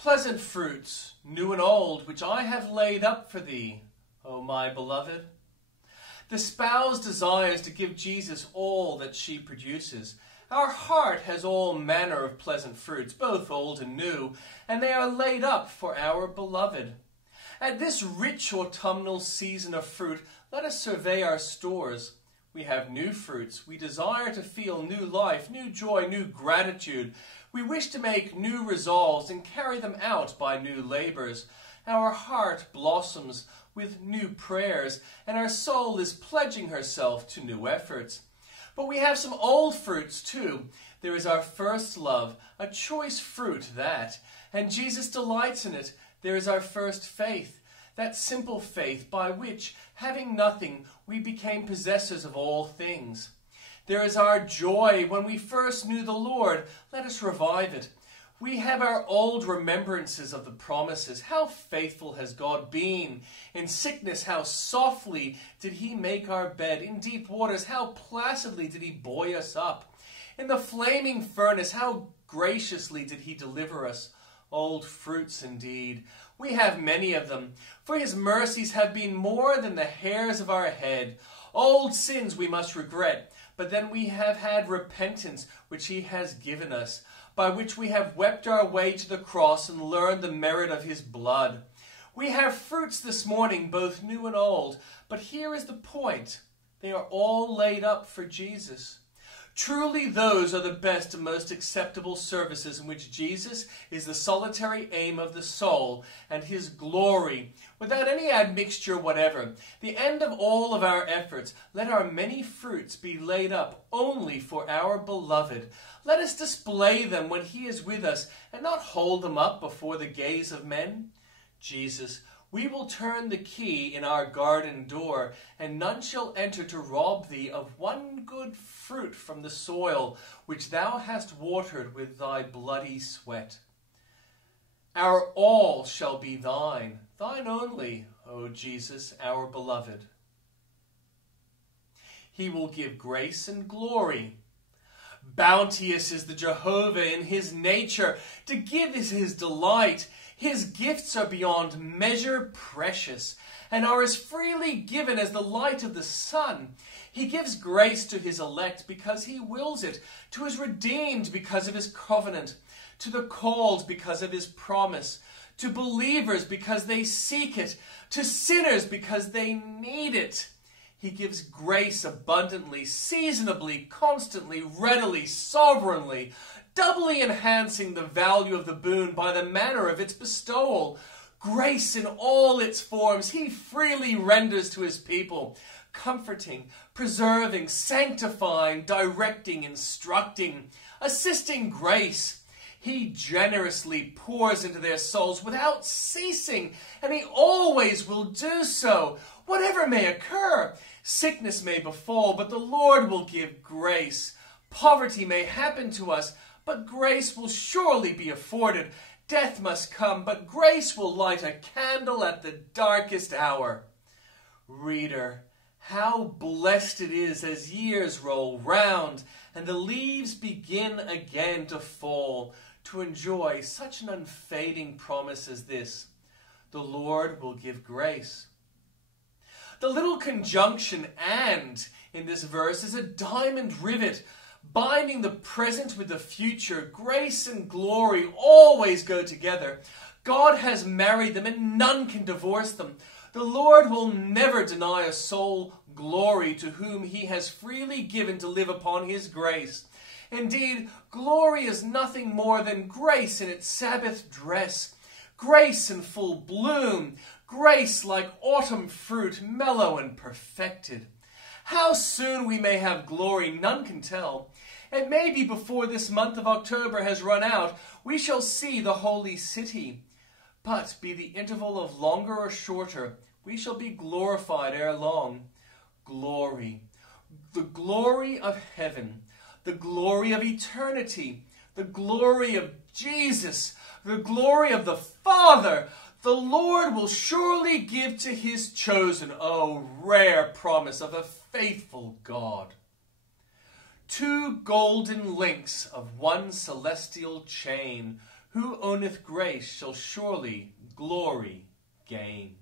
Pleasant fruits, new and old, which I have laid up for thee, O my beloved. The spouse desires to give Jesus all that she produces. Our heart has all manner of pleasant fruits, both old and new, and they are laid up for our beloved. At this rich autumnal season of fruit, let us survey our stores. We have new fruits. We desire to feel new life, new joy, new gratitude. We wish to make new resolves and carry them out by new labors. Our heart blossoms with new prayers, and our soul is pledging herself to new efforts. But we have some old fruits too. There is our first love, a choice fruit that, and Jesus delights in it. There is our first faith, that simple faith by which, having nothing, we became possessors of all things. There is our joy when we first knew the Lord. Let us revive it. We have our old remembrances of the promises. How faithful has God been! In sickness, how softly did he make our bed. In deep waters, how placidly did he buoy us up. In the flaming furnace, how graciously did he deliver us. Old fruits indeed. We have many of them, for his mercies have been more than the hairs of our head. Old sins we must regret, but then we have had repentance, which he has given us, by which we have wept our way to the cross and learned the merit of his blood. We have fruits this morning, both new and old, but here is the point. They are all laid up for Jesus. Truly those are the best and most acceptable services in which Jesus is the solitary aim of the soul and his glory, without any admixture whatever. The end of all of our efforts, let our many fruits be laid up only for our beloved. Let us display them when he is with us and not hold them up before the gaze of men. Jesus, we will turn the key in our garden door, and none shall enter to rob thee of one good fruit from the soil which thou hast watered with thy bloody sweat. Our all shall be thine, thine only, O Jesus, our beloved. He will give grace and glory. Bounteous is the Jehovah in his nature, to give is his delight. His gifts are beyond measure precious, and are as freely given as the light of the sun. He gives grace to his elect because he wills it, to his redeemed because of his covenant, to the called because of his promise, to believers because they seek it, to sinners because they need it. He gives grace abundantly, seasonably, constantly, readily, sovereignly, doubly enhancing the value of the boon by the manner of its bestowal. Grace in all its forms he freely renders to his people, comforting, preserving, sanctifying, directing, instructing, assisting grace. He generously pours into their souls without ceasing, and he always will do so, whatever may occur. Sickness may befall, but the Lord will give grace. Poverty may happen to us, but grace will surely be afforded. Death must come, but grace will light a candle at the darkest hour. Reader, how blessed it is as years roll round and the leaves begin again to fall, to enjoy such an unfading promise as this: the Lord will give grace. The little conjunction "and" in this verse is a diamond rivet, binding the present with the future. Grace and glory always go together. God has married them, and none can divorce them. The Lord will never deny a soul glory to whom he has freely given to live upon his grace. Indeed, glory is nothing more than grace in its Sabbath dress, grace in full bloom, grace like autumn fruit, mellow and perfected. How soon we may have glory, none can tell. It may be before this month of October has run out, we shall see the holy city. But be the interval of longer or shorter, we shall be glorified ere long. Glory, the glory of heaven, the glory of eternity, the glory of Jesus, the glory of the Father, the Lord will surely give to his chosen. Oh, rare promise of a faithful God. 2 golden links of one celestial chain, Who owneth grace shall surely glory gain.